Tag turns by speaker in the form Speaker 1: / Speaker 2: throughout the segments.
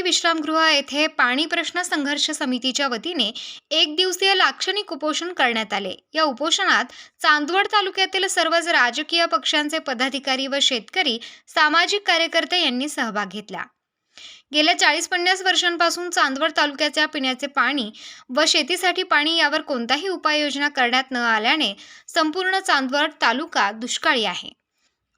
Speaker 1: येथील विश्रामगृह येथे पाणी प्रश्न संघर्ष समितीच्या वतीने एक दिवसीय लाक्षणिक उपोषण करण्यात आले. या उपोषणात चांदवड तालुक्यातील सर्वच राजकीय पक्षांचे पदाधिकारी व शेतकरी सामाजिक कार्यकर्ते यांनी सहभाग घेतला. गेल्या चाळीस पन्नास वर्षांपासून चांदवड तालुक्याच्या पिण्याचे पाणी व शेतीसाठी पाणी यावर कोणताही उपाययोजना करण्यात न आल्याने संपूर्ण चांदवड तालुका दुष्काळी आहे.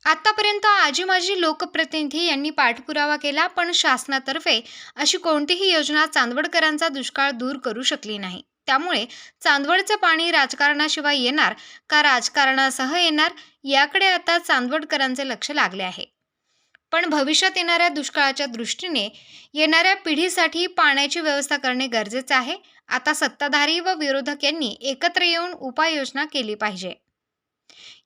Speaker 1: आतापर्यंत आजी माजी लोकप्रतिनिधी यांनी पाठपुरावा केला पण शासनातर्फे अशी कोणतीही योजना चांदवडकरांचा दुष्काळ दूर करू शकली नाही. त्यामुळे चांदवडचं पाणी राजकारणाशिवाय येणार का राजकारणासह येणार याकडे आता चांदवडकरांचे लक्ष लागले आहे. पण भविष्यात येणाऱ्या दुष्काळाच्या दृष्टीने येणाऱ्या पिढीसाठी पाण्याची व्यवस्था करणे गरजेचे आहे. आता सत्ताधारी व विरोधक यांनी एकत्र येऊन उपाययोजना केली पाहिजे.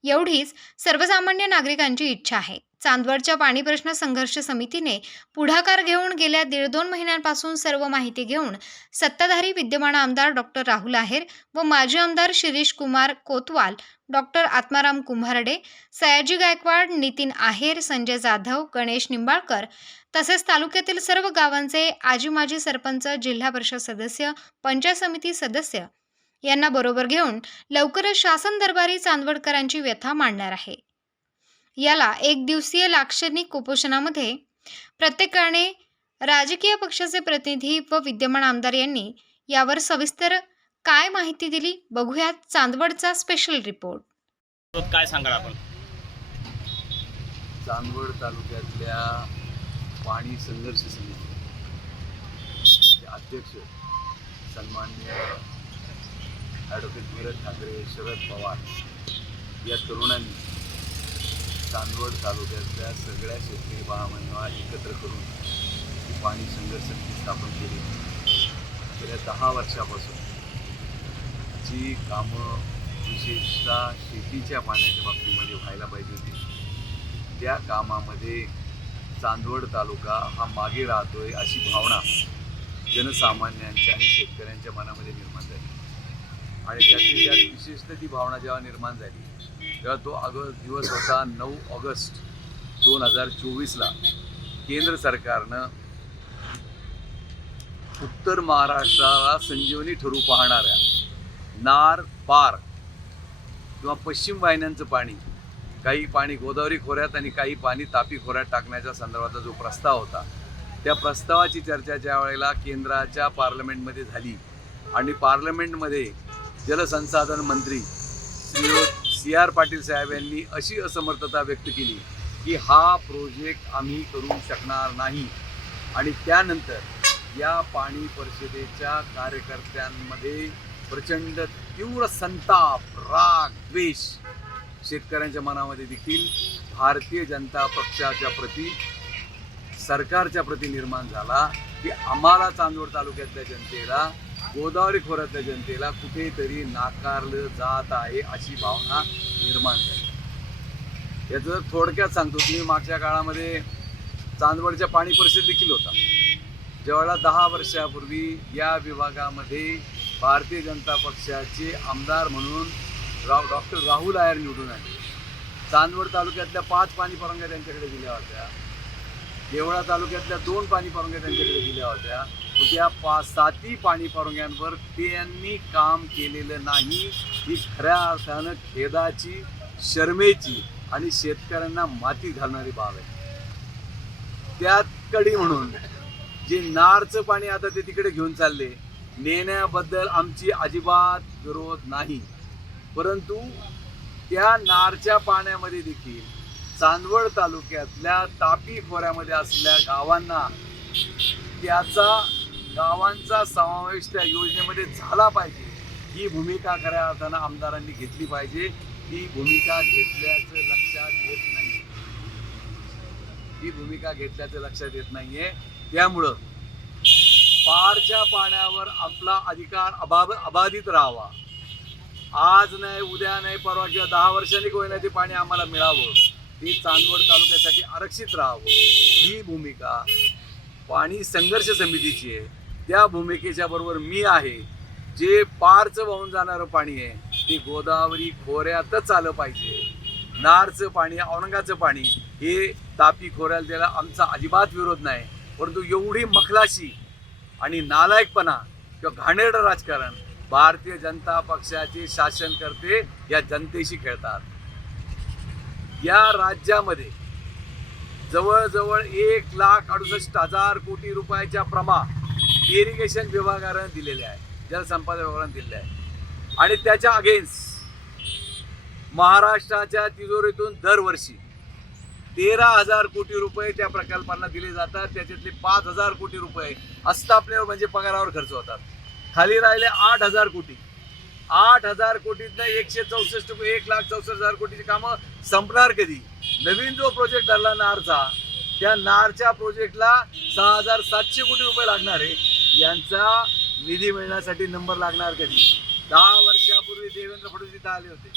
Speaker 1: एवढीच सर्वसामान्य नागरिकांची इच्छा आहे. चांदवडच्या पाणी प्रश्न संघर्ष समितीने पुढाकार घेऊन गेल्या दीड दोन महिन्यांपासून सर्व माहिती घेऊन सत्ताधारी विद्यमान आमदार डॉक्टर राहुल आहेर व माजी आमदार शिरीष कुमार कोतवाल डॉक्टर आत्माराम कुंभारडे सयाजी गायकवाड नितीन आहेर संजय जाधव गणेश निंबाळकर तसेच तालुक्यातील सर्व गावांचे आजी माजी सरपंच जिल्हा परिषद सदस्य पंचायत समिती सदस्य यांना बरोबर घेऊन लवकरच शासन दरबारी चांदवडकरांची व्यथा मांडणार आहे. याला एक दिवसीय लाक्षणिक उपोषणामध्ये प्रत्येकाने राजकीय पक्षाचे प्रतिनिधी व विद्यमान आमदार यांनी यावर सविस्तर काय माहिती दिली बघूयात चांदवडचा स्पेशल रिपोर्ट
Speaker 2: काय सांगाल आपण?
Speaker 3: चांदवड तालुक्यातल्या पाणी संघर्ष समिती अध्यक्ष सन्मान्य ॲडव्होकेट नीरज ठाकरे शरद पवार या तरुणांनी चांदवड तालुक्यातल्या सगळ्या शेतकरी महामंडळा एकत्र करून ही पाणी संघर्ष स्थापन केली. गेल्या दहा वर्षापासून जी कामं विशेषतः शेतीच्या पाण्याच्या बाबतीमध्ये व्हायला पाहिजे होती त्या कामामध्ये चांदवड तालुका हा मागे राहतोय अशी भावना जनसामान्यांच्या आणि शेतकऱ्यांच्या मनामध्ये निर्माण आणि त्यातली त्यात विशेषतः ती भावना जेव्हा निर्माण झाली तेव्हा तो अग दिवस होता नऊ ऑगस्ट दोन हजार चोवीसला. केंद्र सरकारनं उत्तर महाराष्ट्राला संजीवनी ठरू पाहणाऱ्या नार पार किंवा पश्चिम वाहिन्यांचं पाणी काही पाणी गोदावरी खोऱ्यात आणि काही पाणी तापी खोऱ्यात टाकण्याच्या संदर्भातला जो प्रस्ताव होता त्या प्रस्तावाची चर्चा ज्या वेळेला केंद्राच्या पार्लमेंटमध्ये झाली आणि पार्लमेंटमध्ये जलसंसाधन मंत्री श्री सी आर पाटील साहेब यांनी अशी असमर्थता व्यक्त केली की हा प्रोजेक्ट आम्ही करू शकणार नाही. आणि त्यानंतर या पाणी परिषदेच्या कार्यकर्त्यांमध्ये प्रचंड तीव्र संताप राग द्वेष शेतकऱ्यांच्या मनामध्ये देखील भारतीय जनता पक्षाच्या प्रती सरकारच्या प्रती निर्माण झाला की आम्हाला चांदवड तालुक्यातल्या जनतेला गोदावरी खोऱ्यातल्या जनतेला कुठेतरी नाकारलं जात आहे अशी भावना निर्माण झाली. याचं थोडक्यात सांगतो तुम्ही मागच्या काळामध्ये चांदवडच्या पाणी परिषद देखील होता. ज्यावेळेला दहा वर्षापूर्वी या विभागामध्ये भारतीय जनता पक्षाचे आमदार म्हणून राव डॉक्टर राहुल आयर निवडून आले. चांदवड तालुक्यातल्या पाच पाणी परवानग्या त्यांच्याकडे दिल्या होत्या. देवळा तालुक्यातल्या दोन पाणी परवानग्या त्यांच्याकडे दिल्या होत्या. उद्या त्या पाच पाणी परवानग्यांवर त्यांनी काम केलेलं नाही. ही खऱ्या अर्थानं खेदाची शर्मेची आणि शेतकऱ्यांना माती घालणारी बाब आहे. त्यात कडी म्हणून जे नारचं पाणी आता ते तिकडे घेऊन चालले नेण्याबद्दल आमची अजिबात विरोध नाही. परंतु त्या नारच्या पाण्यामध्ये देखील चांदवड तालुक्यातल्या तापी खोऱ्यामध्ये असलेल्या गावांना त्याचा गावांचा समावेश त्या योजनेमध्ये झाला पाहिजे. ही भूमिका खऱ्या अर्थानं आमदारांनी घेतली पाहिजे. ही भूमिका घेतल्याचं लक्षात येत नाही ही भूमिका घेतल्याचं लक्षात येत नाहीये. त्यामुळं पारच्या पाण्यावर आपला अधिकार अबाब अबाधित राहावा. आज नाही उद्या नाही परवा किंवा दहा वर्षांनी कोयना ते पाणी आम्हाला मिळावं. ते चांदवड तालुक्यासाठी आरक्षित राहावं. ही भूमिका पाणी संघर्ष समितीची आहे. त्या भूमिकेच्या बरोबर मी आहे. जे पारचं वाहून जाणारं पाणी आहे ते गोदावरी खोऱ्यातच आलं पाहिजे. नारचं पाणी औरंगाचं पाणी हे तापी खोऱ्याला त्याला आमचा अजिबात विरोध नाही. परंतु एवढी मखलाशी आणि नालायकपणा किंवा घाणेरडं राजकारण भारतीय जनता पक्षाचे शासनकर्ते या जनतेशी खेळतात. या राज्यामध्ये जवळजवळ एक लाख अडुसष्ट हजार कोटी रुपयाच्या प्रमा इरिगेशन विभागानं दिलेले आहे. जलसंपदा विभागानं दिलेले आहे. आणि त्याच्या अगेन्स्ट महाराष्ट्राच्या तिजोरीतून दरवर्षी तेरा हजार कोटी रुपये त्या प्रकल्पांना दिले जातात. त्याच्यातले पाच हजार कोटी रुपये आस्थापनेवर म्हणजे पगारावर खर्च होतात. खाली राहिले आठ हजार कोटी. आठ हजार कोटीतनं एकशे चौसष्ट एक लाख चौसष्ट हजार कोटीची कामं संपणार कधी? नवीन जो प्रोजेक्ट धरला नारचा त्या नारच्या प्रोजेक्टला सहा हजार सातशे कोटी रुपये लागणार आहे. यांचा निधी मिळण्यासाठी नंबर लागणार कधी? दहा वर्षापूर्वी देवेंद्र फडणवीस इथं आले होते.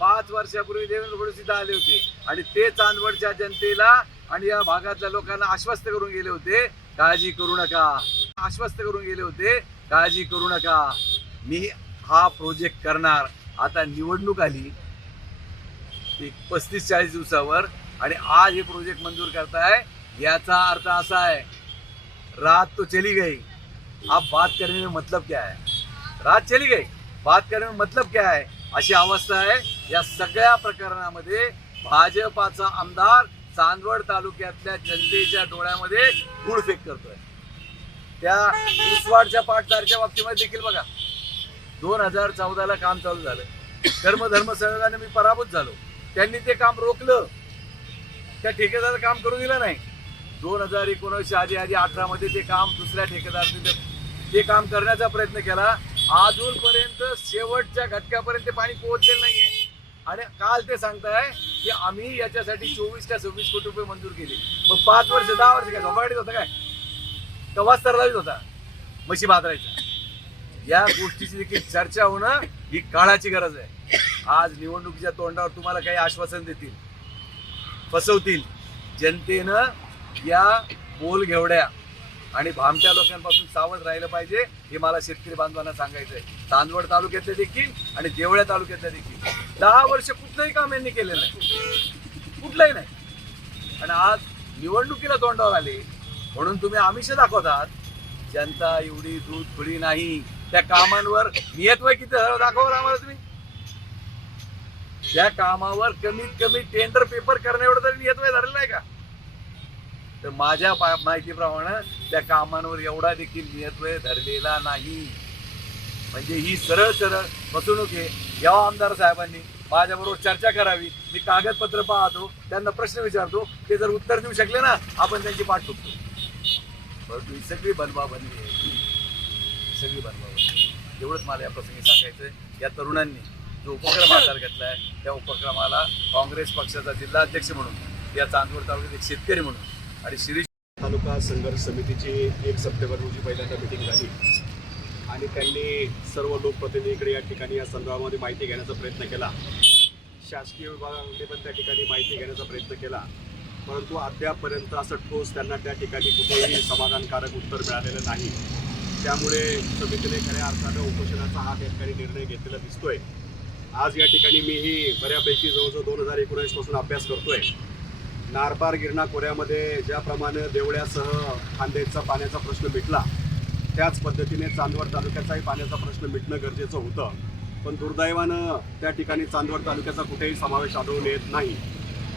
Speaker 3: पाच वर्षापूर्वी देवेंद्र फडणवीस इथं आले होते. आणि ते चांदवडच्या जनतेला आणि या भागातल्या लोकांना आश्वस्त करून गेले होते. काळजी करू नका. आश्वस्त करून गेले होते. काळजी करू नका. मी हा प्रोजेक्ट करणार. आता निवडणूक आली. एक पस्तीस चाळीस दिवसावर आणि आज हे प्रोजेक्ट मंजूर करताय. याचा अर्थ असा आहे. रात तो चली गई. आप बात करने में मतलब क्या है? रात चली गई। बात करने में मतलब क्या है? अशी अवस्था आहे या सगळ्या प्रकरणामध्ये भाजपाचा आमदार चांदवड तालुक्यातल्या जनतेच्या डोळ्यामध्ये गुडफेक करतोय. त्या उसवाडच्या पाटदारच्या बाबतीमध्ये देखील बघा. दोन हजार चौदाला काम चालू झालं. धर्म धर्म संयोगाने मी पराभूत झालो. त्यांनी ते काम रोखलं. त्या ठेकेदार काम करू दिलं नाही. दोन हजार एकोणीसशे आधी आधी अठरा मध्ये ते काम दुसऱ्या ठेकेदाराने ते काम करण्याचा प्रयत्न केला. अजूनपर्यंत शेवटच्या घटकापर्यंत पाणी पोहोचलेलं नाहीये. आणि काल ते सांगताय की आम्ही याच्यासाठी चोवीस का सव्वीस कोटी रुपये मंजूर केले. मग पाच वर्ष दहा वर्ष काय झोपाडीत होता काय? कवाच तरलावीत होता? म्हशी बाजारायचा या गोष्टीची देखील चर्चा होणं ही काळाची गरज आहे. आज निवडणुकीच्या तोंडावर तुम्हाला काही आश्वासन देतील. फसवतील. जनतेनं या बोल घेवड्या आणि भामट्या लोकांपासून सावध राहिलं पाहिजे हे मला शेतकरी बांधवांना सांगायचं आहे चांदवड तालुक्यातले देखील आणि देवळ्या तालुक्यातले देखील. दहा वर्ष कुठलंही काम यांनी केलेलं नाही. कुठलंही नाही. आणि आज निवडणुकीला तोंडावर आले म्हणून तुम्ही आमिष दाखवतात. जनता एवढी दूध थोडी नाही. त्या कामांवर नियतवय किती दाखवलं आम्हाला तुम्ही. त्या कामावर कमीत कमी टेंडर पेपर करण्या एवढं तरी नियतवय झालेलं आहे का? तर माझ्या पा- माहितीप्रमाणे त्या कामांवर एवढा देखील नियतवय धरलेला नाही. म्हणजे ही सरळ सरळ फसवणूक आहे. या आमदार साहेबांनी माझ्याबरोबर चर्चा करावी. मी कागदपत्र पाहतो त्यांना प्रश्न विचारतो. ते जर उत्तर देऊ शकले ना आपण त्यांची पाठ ठोकतो परंतु ही सगळी बनवा बनली आहे. ही सगळी बनवा बनली एवढंच मला या प्रसंगी सांगायचं या तरुणांनी जो उपक्रम हातात घेतला आहे त्या उपक्रमाला काँग्रेस पक्षाचा जिल्हाध्यक्ष म्हणून या चांदवड तालुक्यात एक शेतकरी म्हणून आणि शिरीष
Speaker 4: तालुका संघर्ष समितीची एक सप्टेंबर रोजी पहिल्यांदा मिटिंग झाली. आणि त्यांनी सर्व लोकप्रतिनिधीकडे या ठिकाणी या संदर्भामध्ये माहिती घेण्याचा प्रयत्न केला. शासकीय विभागामध्ये पण त्या ठिकाणी माहिती घेण्याचा प्रयत्न केला. परंतु अद्यापपर्यंत असं ठोस त्यांना त्या ठिकाणी कुठेही समाधानकारक उत्तर मिळालेलं नाही. त्यामुळे समितीने खऱ्या अर्थानं उपोषणाचा हा त्या ठिकाणी निर्णय घेतलेला दिसतोय. आज या ठिकाणी मीही बऱ्यापैकी जवळजवळ दोन हजार एकोणीसपासून अभ्यास करतोय. नारपार गिरणा खोऱ्यामध्ये ज्याप्रमाणे देवळ्यासह खांदेचा पाण्याचा प्रश्न मिटला त्याच पद्धतीने चांदवड तालुक्याचाही पाण्याचा प्रश्न मिटणं गरजेचं होतं. पण दुर्दैवानं त्या ठिकाणी चांदवड तालुक्याचा कुठेही समावेश आढळून येत नाही.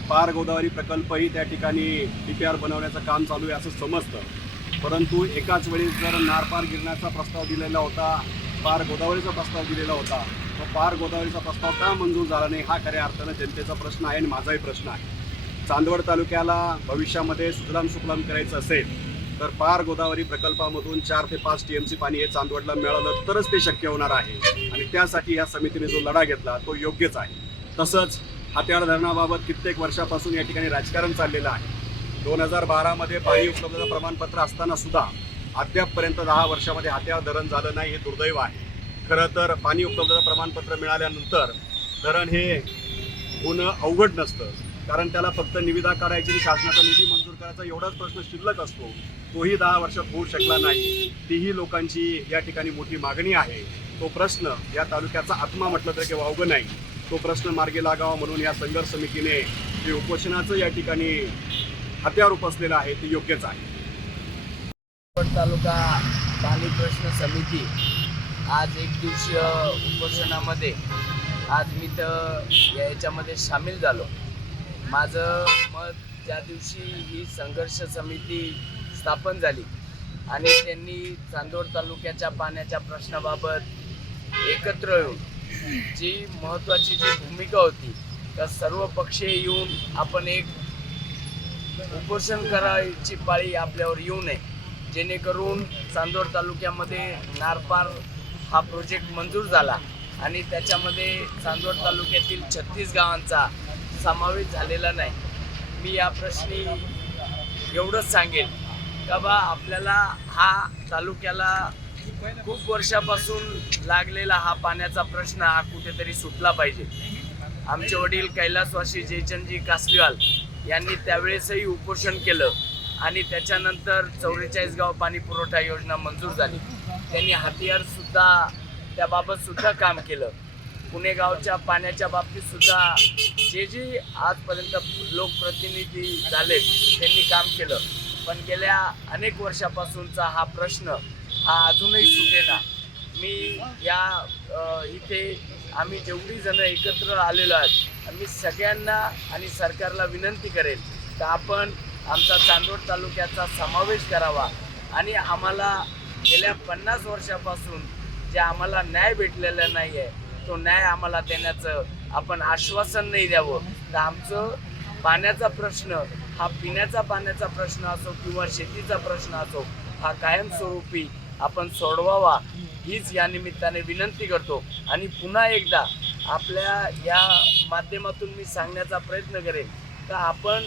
Speaker 4: पार गोदावरी प्रकल्पही त्या ठिकाणी डी पी आर बनवण्याचं काम चालू आहे असं समजतं. परंतु एकाच वेळी जर नारपार गिरण्याचा प्रस्ताव दिलेला होता पार गोदावरीचा प्रस्ताव दिलेला होता तो पार गोदावरीचा प्रस्ताव का मंजूर झाला नाही हा खऱ्या अर्थानं जनतेचा प्रश्न आहे आणि माझाही प्रश्न आहे. चांदवड तालुक्याला भविष्यामध्ये सुजलाम सुफलाम करायचं असेल तर पार गोदावरी प्रकल्पामधून चार ते पाच टी एम सी पाणी हे चांदवडला मिळालं तरच ते शक्य होणार आहे. आणि त्यासाठी या समितीने जो लढा घेतला तो योग्यच आहे. तसंच हात्याळ धरणाबाबत कित्येक वर्षापासून या ठिकाणी राजकारण चाललेलं आहे. दोन हजार बारामध्ये पाणी उपलब्धता प्रमाणपत्र असताना सुद्धा अद्यापपर्यंत दहा वर्षामध्ये हात्याळ धरण झालं नाही हे दुर्दैव आहे. खरं तर पाणी उपलब्धता प्रमाणपत्र मिळाल्यानंतर धरण हे होणं अवघड नसतं. कारण त्याला फक्त निविदा काढायची आणि शासनाचा निधी मंजूर करायचा एवढाच प्रश्न शिल्लक असतो तोही दहा वर्षात होऊ शकला नाही. तीही लोकांची या ठिकाणी मोठी मागणी आहे. तो प्रश्न या तालुक्याचा आत्मा म्हटलं तर किंवा वावगं नाही. तो प्रश्न मार्गी लागावा म्हणून या संघर्ष समितीने जे उपोषणाचं या ठिकाणी हत्यार उपसलेलं आहे ते योग्यच आहे.
Speaker 5: तालुका पाणी प्रश्न समिती आज एक दिवसीय उपोषणामध्ये आज मी तर याच्यामध्ये सामील झालो. माझं मत ज्या दिवशी ही संघर्ष समिती स्थापन झाली आणि त्यांनी चांदोड तालुक्याच्या पाण्याच्या प्रश्नाबाबत एकत्र येऊन जी महत्त्वाची जी भूमिका होती त्या सर्व पक्षीय येऊन आपण एक उपोषण करायची पाळी आपल्यावर येऊ नये. जेणेकरून चांदोड तालुक्यामध्ये नारपार हा प्रोजेक्ट मंजूर झाला आणि त्याच्यामध्ये चांदोड तालुक्यातील छत्तीस गावांचा समावेश झालेला नाही. मी या प्रश्नी एवढंच सांगेन का बा आपल्याला हा तालुक्याला खूप वर्षापासून लागलेला हा पाण्याचा प्रश्न हा कुठेतरी सुटला पाहिजे. आमचे वडील कैलासवासी जयचंदजी कासलीवाल यांनी त्यावेळेसही उपोषण केलं आणि त्याच्यानंतर चौवेचाळीस गाव पाणी पुरवठा योजना मंजूर झाली. त्यांनी हातियारसुद्धा त्याबाबतसुद्धा काम केलं. पुणे गावच्या पाण्याच्या बाबतीत सुद्धा जे जे आजपर्यंत लोकप्रतिनिधी झाले त्यांनी काम केलं. पण गेल्या अनेक वर्षापासूनचा हा प्रश्न हा अजूनही सुटेना. मी या इथे आम्ही जेवढी जण एकत्र आलेलो आहेत मी सगळ्यांना आणि सरकारला विनंती करेल तर आपण आमचा चांदोड तालुक्याचा समावेश करावा आणि आम्हाला गेल्या पन्नास वर्षापासून जे आम्हाला न्याय भेटलेला नाही आहे तो न्याय आम्हाला देण्याचं आपण आश्वासन नाही द्यावं. तर आमचं पाण्याचा प्रश्न हा पिण्याचा पाण्याचा प्रश्न असो किंवा शेतीचा प्रश्न असो हा कायमस्वरूपी आपण सोडवावा. हीच या निमित्ताने विनंती करतो. आणि पुन्हा एकदा आपल्या या माध्यमातून मी सांगण्याचा प्रयत्न करेन. का आपण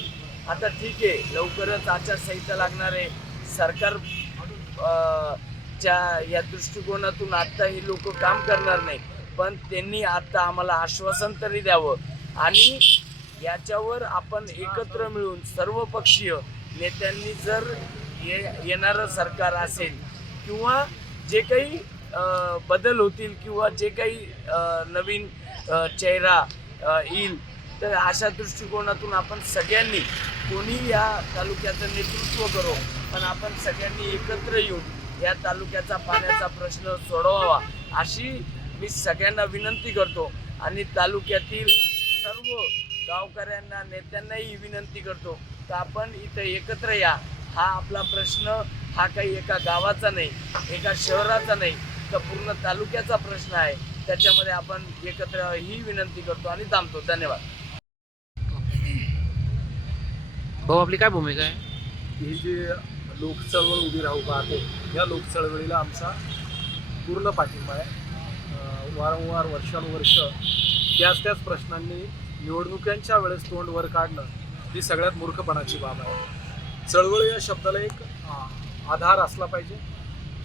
Speaker 5: आता ठीक आहे लवकरच आचारसंहिता लागणारे सरकार च्या या दृष्टिकोनातून आत्ता ही लोक काम करणार नाही पण त्यांनी आता आम्हाला आश्वासन तरी द्यावं. आणि याच्यावर आपण एकत्र मिळून सर्वपक्षीय नेत्यांनी जर ये येणारं सरकार असेल किंवा जे काही बदल होतील किंवा जे काही नवीन चेहरा येईल तर अशा दृष्टिकोनातून आपण सगळ्यांनी कोणी या तालुक्याचं नेतृत्व करो पण आपण सगळ्यांनी एकत्र येऊन या तालुक्याचा पाण्याचा प्रश्न सोडवावा अशी मी सगळ्यांना विनंती करतो आणि तालुक्यातील सर्व गावकऱ्यांना नेत्यांनाही विनंती करतो तर आपण इथं एकत्र या. हा आपला प्रश्न हा काही एका गावाचा नाही एका शहराचा नाही तर पूर्ण तालुक्याचा प्रश्न आहे. त्याच्यामध्ये आपण एकत्र ही विनंती करतो आणि थांबतो. धन्यवाद.
Speaker 6: भाऊ आपली काय भूमिका आहे?
Speaker 7: ही जी लोकचळवळ उभी राहू पाहते या लोकचळवळीला आमचा पूर्ण पाठिंबा आहे. वारंवार वर्षानुवर्ष त्याच त्याच प्रश्नांनी निवडणुकांच्या वेळेस तोंड वर काढणं ही सगळ्यात मूर्खपणाची बाब आहे. चळवळ या शब्दाला एक आधार असला पाहिजे.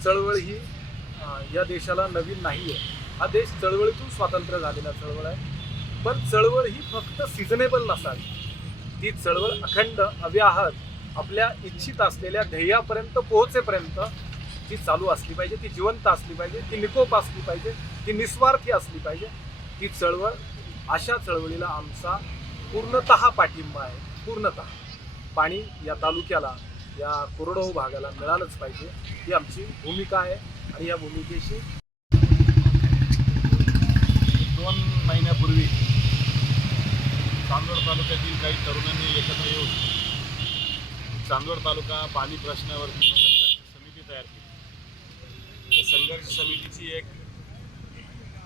Speaker 7: चळवळ ही या देशाला नवीन नाही आहे हा देश चळवळीतून स्वातंत्र्य झालेला चळवळ आहे. पण चळवळ ही फक्त सिजनेबल नसावी. ती चळवळ अखंड अव्याहत आपल्या इच्छित असलेल्या ध्येयापर्यंत पोहोचेपर्यंत ती चालू असली पाहिजे ती जिवंत असली पाहिजे ती निकोप असली पाहिजे. ती निस्वार्थी असली पाहिजे. ती चळवळ अशा चळवळीला आमचा पूर्णतः पाठिंबा आहे. पूर्णतः. पाणी या तालुक्याला या कोरडवाहू भागाला मिळालंच पाहिजे. ही आमची भूमिका आहे आणि या भूमिकेशी
Speaker 8: दोन महिन्यापूर्वी चांदोड तालुक्यातील काही तरुणांनी एकत्र येऊन चांदोड तालुका पाणी प्रश्नावर संघर्ष समिती तयार केली. त्या संघर्ष समितीची एक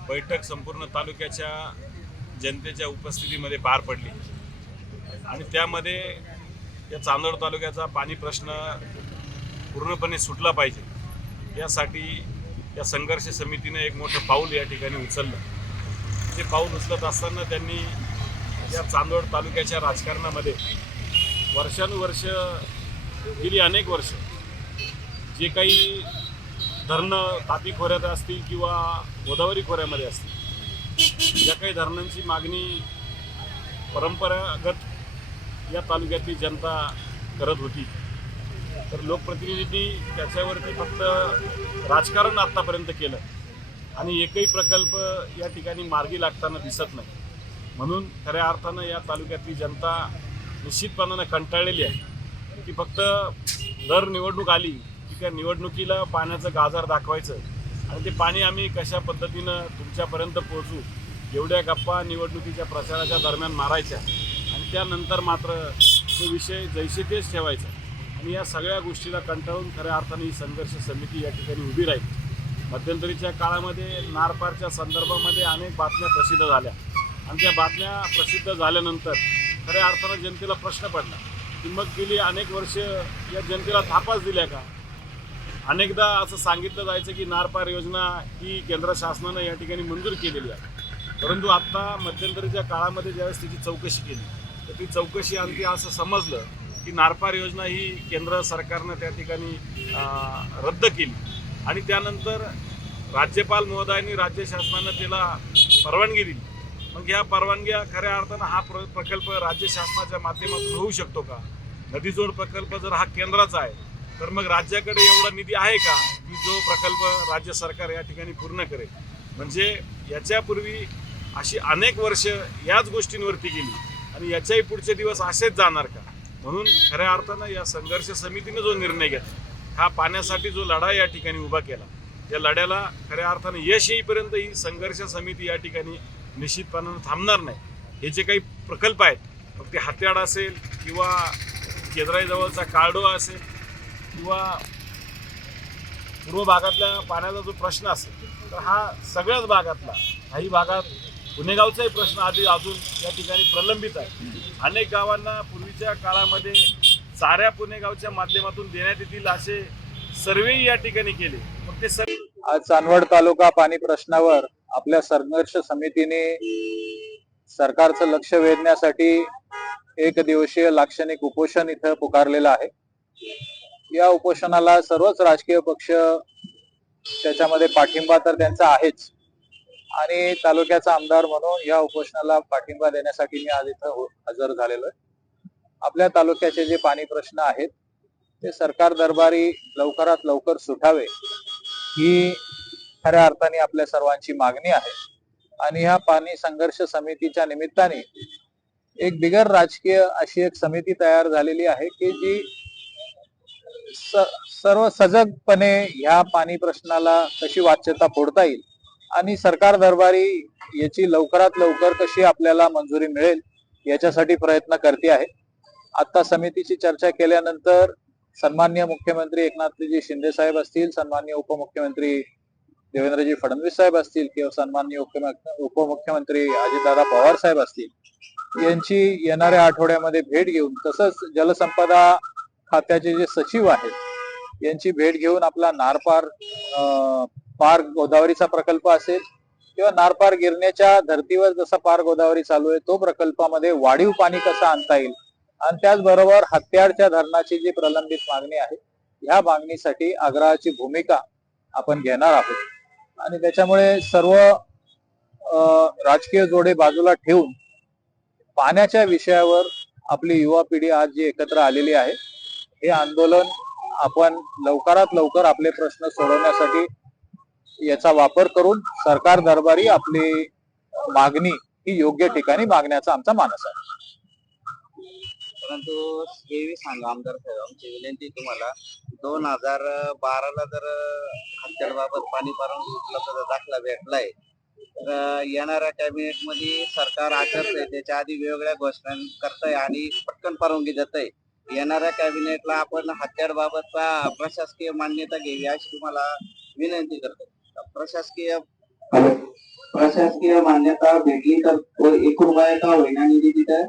Speaker 8: बैठक संपूर्ण तालुक्याच्या जनतेच्या उपस्थितीमध्ये पार पडली. आणि त्यामध्ये या चांदोड तालुक्याचा पाणी प्रश्न पूर्णपणे सुटला पाहिजे. यासाठी या संघर्ष समितीने एक मोठं पाऊल या ठिकाणी उचललं. ते पाऊल उचलत असताना त्यांनी या चांदोड तालुक्याच्या राजकारणामध्ये वर्षानुवर्ष गेली अनेक वर्ष जे काही धरणं तापी खोऱ्यात असतील किंवा गोदावरी खोऱ्यामध्ये असतील ज्या काही धरणांची मागणी परंपरागत या तालुक्यातली जनता करत होती. तर लोकप्रतिनिधींनी त्याच्यावरती फक्त राजकारण आत्तापर्यंत केलं आणि एकही प्रकल्प या ठिकाणी मार्गी लागताना दिसत नाही. म्हणून खऱ्या अर्थानं या तालुक्यातली जनता निश्चितपणानं कंटाळलेली आहे की फक्त दर निवडणूक आली त्या निवडणुकीला पाण्याचं गाजार दाखवायचं आणि ते पाणी आम्ही कशा पद्धतीनं तुमच्यापर्यंत पोहोचू एवढ्या गप्पा निवडणुकीच्या प्रचाराच्या दरम्यान मारायच्या आणि त्यानंतर मात्र तो विषय जैसे तेच ठेवायचा. आणि या सगळ्या गोष्टीला कंटाळून खऱ्या अर्थाने ही संघर्ष समिती या ठिकाणी उभी राहील. मध्यंतरीच्या काळामध्ये नारपारच्या संदर्भामध्ये अनेक बातम्या प्रसिद्ध झाल्या. आणि त्या बातम्या प्रसिद्ध झाल्यानंतर खऱ्या अर्थानं जनतेला प्रश्न पडला की मग गेली अनेक वर्ष या जनतेला थापाच दिल्या का? अनेकदा असं सांगितलं जायचं की नारपार योजना ही केंद्र शासनानं या ठिकाणी मंजूर केलेली आहे. परंतु आत्ता मध्यंतरीच्या काळामध्ये ज्यावेळेस तिची चौकशी केली तर ती चौकशी आणखी असं समजलं की नारपार योजना ही केंद्र सरकारनं त्या ठिकाणी रद्द केली. आणि त्यानंतर राज्यपाल महोदयांनी राज्य शासनानं त्याला परवानगी दिली. मग ह्या परवानग्या खऱ्या अर्थानं हा प्र प्रकल्प राज्य शासनाच्या माध्यमातून होऊ शकतो का? नदीजोड प्रकल्प जर हा केंद्राचा आहे तर मग राज्याकडे एवढा निधी आहे का? की जो प्रकल्प राज्य सरकार या ठिकाणी पूर्ण करेल? म्हणजे याच्यापूर्वी अशी अनेक वर्ष याच गोष्टींवरती गेली आणि याच्याही पुढचे दिवस असेच जाणार का? म्हणून खऱ्या अर्थानं या संघर्ष समितीनं जो निर्णय घेतला हा पाण्यासाठी जो लढा या ठिकाणी उभा केला या लढ्याला खऱ्या अर्थानं यश येईपर्यंत ही संघर्ष समिती या ठिकाणी निश्चितपणानं थांबणार नाही. हे जे काही प्रकल्प आहेत मग ते हात्याड असेल किंवा केद्राईजवळचा कार्डो असेल किंवा पूर्व भागातल्या पाण्याचा जो प्रश्न असेल तर हा सगळ्याच भागातला काही भागात गुन्हेगावचाही प्रश्न आधी अजून या ठिकाणी प्रलंबित आहे. अनेक गावांना पूर्वीच्या काळामध्ये साऱ्या पुणेगावच्या माध्यमातून देण्यात येतील असे सर्वे या ठिकाणी केले. मग ते सर्व
Speaker 9: आज चांदवड तालुका पाणी प्रश्नावर आपल्या संघर्ष समितीने सरकारचं लक्ष वेधण्यासाठी एक दिवसीय लाक्षणिक उपोषण इथं पुकारलेलं आहे. या उपोषणाला सर्वच राजकीय पक्ष त्याच्यामध्ये पाठिंबा तर त्यांचा आहेच. आणि तालुक्याचा आमदार म्हणून या उपोषणाला पाठिंबा देण्यासाठी मी आज इथं हो- हजर झालेलो आहे आपल्या तालुक्याचे जे पाणी प्रश्न आहेत ते सरकार दरबारी लवकरात लवकर सुटावे ही खऱ्या अर्थाने आपल्या सर्वांची मागणी आहे. आणि ह्या पाणी संघर्ष समितीच्या निमित्ताने एक बिगर राजकीय अशी एक समिती तयार झालेली आहे की जी सर्व सजगपणे ह्या पाणी प्रश्नाला कशी वाच्यता फोडता येईल आणि सरकार दरबारी याची लवकरात लवकर कशी आपल्याला मंजुरी मिळेल याच्यासाठी प्रयत्न करते आहे. आता समितीची चर्चा केल्यानंतर सन्मान्य मुख्यमंत्री एकनाथजी शिंदे साहेब असतील सन्मान्य उपमुख्यमंत्री देवेंद्रजी फडणवीस साहेब असतील किंवा सन्मान्य उपमुख्यमंत्री अजितदादा पवार साहेब असतील यांची येणाऱ्या आठवड्यामध्ये भेट घेऊन तसंच जलसंपदा खात्याचे जे सचिव आहेत यांची भेट घेऊन आपला नारपार पार गोदावरीचा प्रकल्प असेल किंवा नारपार गिरण्याच्या धर्तीवर जसा पार गोदावरी चालू आहे तो प्रकल्पामध्ये वाढीव पाणी कसं आणता येईल? आणि त्याचबरोबर हत्यारच्या धरणाची जी प्रलंबित मागणी आहे ह्या मागणीसाठी आग्रहाची भूमिका आपण घेणार आहोत. आणि त्याच्यामुळे सर्व राजकीय जोडे बाजूला ठेवून पाण्याच्या विषयावर आपली युवा पिढी आज जी एकत्र आलेली आहे हे आंदोलन आपण लवकरात लवकर आपले प्रश्न सोडवण्यासाठी याचा वापर करून सरकार दरबारी आपली मागणी ही योग्य ठिकाणी मागण्याचा आमचा मानस आहे.
Speaker 10: परंतु हे सांगा आमदार साहेब आमची विनंती तुम्हाला. दोन हजार बाराला जर हत्याबाबत पाणी परवानगी उपलब्ध दाखला भेटलाय तर येणाऱ्या कॅबिनेटमध्ये सरकार आचरतंय. त्याच्या आधी वेगवेगळ्या घोषणा करतंय आणि पटकन परवानगी देतय. येणाऱ्या कॅबिनेटला आपण हत्यारबाबतचा प्रशासकीय मान्यता घ्यावी अशी तुम्हाला विनंती करतो. प्रशासकीय प्रशासकीय मान्यता भेटली तर एक रुपया का होईना निधी तिथे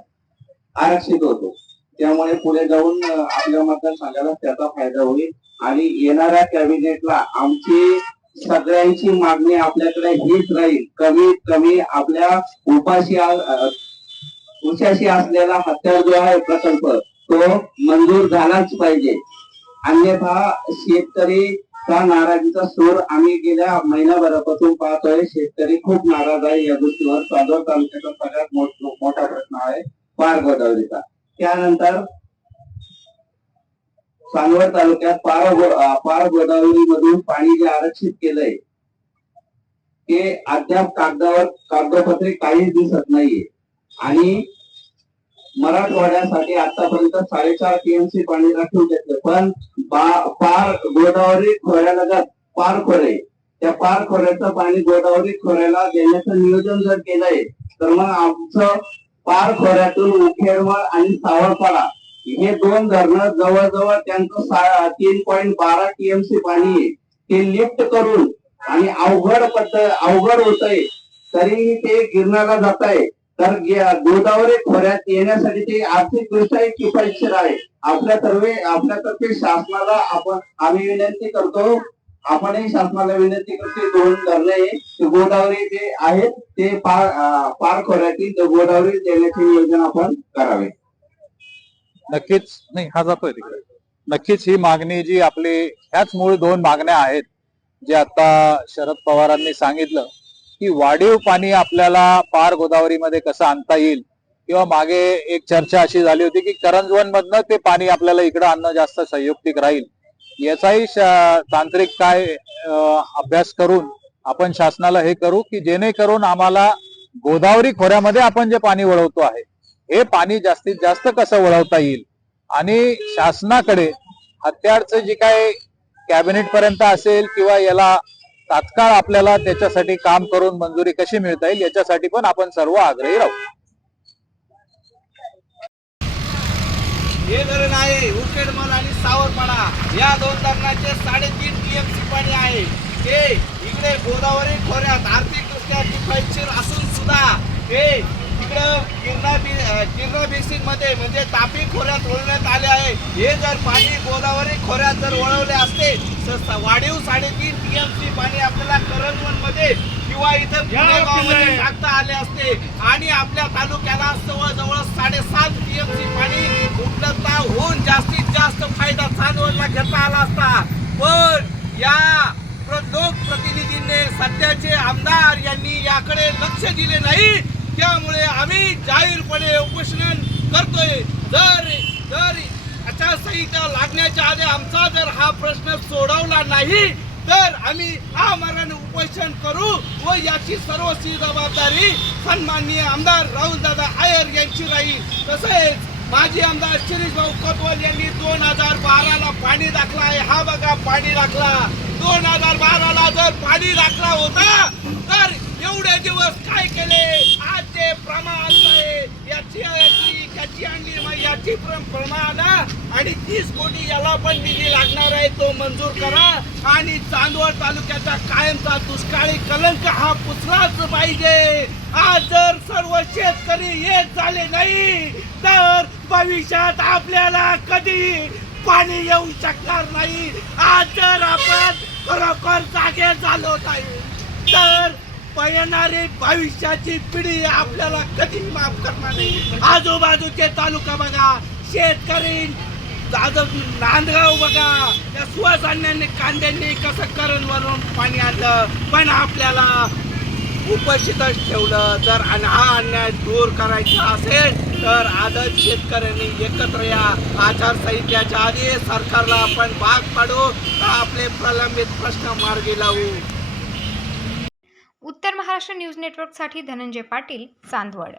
Speaker 10: आरक्षित होतो. त्यामुळे पुढे जाऊन आपल्या आपल्या मतदारसंघाला त्याचा फायदा होईल. आणि येणाऱ्या कॅबिनेटला आमची सगळ्यांची मागणी आपल्याकडे हीच राहील. कमीत कमी आपल्या उपाशी उशाशी असलेला हत्यार जो आहे प्रकल्प. तो मंजूर झालाच पाहिजे. अन्यथा शेतकरी त्या नाराजीचा सूर आम्ही गेल्या महिनाभरापासून पाहतोय. शेतकरी खूप नाराज आहे. या गोष्टीवर चांदोर तालुक्याचा सगळ्यात मोठा प्रश्न आहे. पार गोदावरीचा. त्यानंतर चांदवड तालुक्यात पार गो- पार गोदावरी मधून पाणी जे आरक्षित केलंय ते अद्याप कागदावर कागदपत्रे काहीच दिसत नाहीये. आणि मराठवाड्यासाठी आतापर्यंत साडेचार टीएमसी पाणी राखून घेतले. पण पार गोदावरी खोऱ्यालगत पार खोरे. त्या पार खोऱ्याचं पाणी गोदावरी खोऱ्याला देण्याचं नियोजन जर केलंय तर मग आमचं पार खोऱ्यातून मुखेडवळ आणि सावरपाडा हे दोन धरणं जवळजवळ त्यांचं सा- तीन पॉईंट बारा टीएमसी पाणी आहे. ते लिफ्ट करून आणि अवघड पद्धत अवघड होतंय तरीही ते गिरणाला जात आहे तर गोदावरी खोऱ्यात येण्यासाठी ते आर्थिकदृष्ट्या किफायतशीर आहे. आपल्या तर्फे आपल्यातर्फे शासनाला आपण आम्ही विनंती करतो आपणही शासनाला विनंती करतो दोन धरणे गोदावरी जे आहेत ते पार पार खोऱ्यातील गोदावरी देण्याचे नियोजन आपण करावे.
Speaker 9: नक्कीच नाही हा जातोय तिकडे. नक्कीच ही मागणी जी आपली ह्याच मूळ दोन मागण्या आहेत जे आता शरद पवारांनी सांगितलं. की वाढीव पाणी आपल्याला पार गोदावरीमध्ये कसं आणता येईल? किंवा मागे एक चर्चा अशी झाली होती की करंजवन मधनं ते पाणी आपल्याला इकडं आणणं जास्त संयुक्तिक राहील. याचाही तांत्रिक काय अभ्यास करून आपण शासनाला हे करू की जेणेकरून आम्हाला गोदावरी खोऱ्यामध्ये आपण जे पाणी वळवतो आहे हे पाणी जास्तीत जास्त कसं वळवता येईल? आणि शासनाकडे हत्यारचं जे काय कॅबिनेट पर्यंत असेल किंवा याला तात्काळ आपल्याला त्याच्यासाठी काम करून मंजुरी कशी मिळता येईल याच्यासाठी पण आपण सर्व आग्रही राहू.
Speaker 11: हे धरण आहे उकेडमल आणि सावरपाडा. या दोन धरणाचे साडेतीन टीएमसी पाणी आहे. हे इकडे गोदावरी खोऱ्यात आर्थिकदृष्ट्या किफायतशीर असून सुद्धा हे इकडं गिरणा बी गिरणा बेसिनमध्ये म्हणजे तापी खोऱ्यात वळवण्यात आले आहे. हे जर पाणी गोदावरी खोऱ्यात जर वळवले असते तर वाढीव साडेतीन टीएमसी पाणी आपल्याला करंजवनमध्ये किंवा इथं टाकता आले असते. आणि आपल्या तालुक्याला जवळजवळ साडेसात टीएमसी पाणी उपलब्ध होऊन जास्तीत जास्त फायदा चांदवडला घेता आला असता. पण या प्र- लोकप्रतिनिधींनी सध्याचे आमदार यांनी याकडे लक्ष दिले नाही. त्यामुळे आम्ही जाहीरपणे उपोषण करतोय. जर जर आचारसंहिता लागण्याच्या आधी आमचा जर हा प्रश्न सोडवला नाही तर आम्ही आमरण उपोषण करू व याची सर्वस्वी जबाबदारी सन्माननीय आमदार राहुल दादा आयर यांची राहील. तसेच माजी आमदार शिरीष भाऊ कोतवाल यांनी दोन हजार बाराला पाणी राखला आहे. हा बघा पाणी दाखला. दोन हजार बाराला जर पाणी दाखला होता तर एवढे दिवस काय केले? आज ते प्रमाण आहे याची याची त्याची आणली मग याची प्र- प्रमाण आणि तीस कोटी याला पण निधी लागणार आहे तो मंजूर करा. आणि चांदवड तालुक्याचा कायमचा दुष्काळी कलंक हा पुसलाच पाहिजे. आज जर सर्व शेतकरी येत झाले नाही तर भविष्यात आपल्याला कधी पाणी येऊ शकणार नाही. आज जर आपण खरोखर जागे झालो नाही तर येणारी भविष्याची पिढी आपल्याला कधी माफ करणार नाही. आजूबाजूचे तालुका बघा शेतकरी जाधव नांदगाव बघा या सुवासान्यांनी कांद्यांनी कसं करण वरून पाणी आणलं पण आपल्याला उपशीतच ठेवलं. जर आणि हा अन्याय दूर करायचा असेल तर आजच शेतकऱ्यांनी एकत्र या. आचारसंहितेच्या आधी सरकारला आपण भाग पाडू तर आपले प्रलंबित प्रश्न मार्गी लावू.
Speaker 1: उत्तर महाराष्ट्र न्यूज नेटवर्कसाठी धनंजय पाटील चांदवड.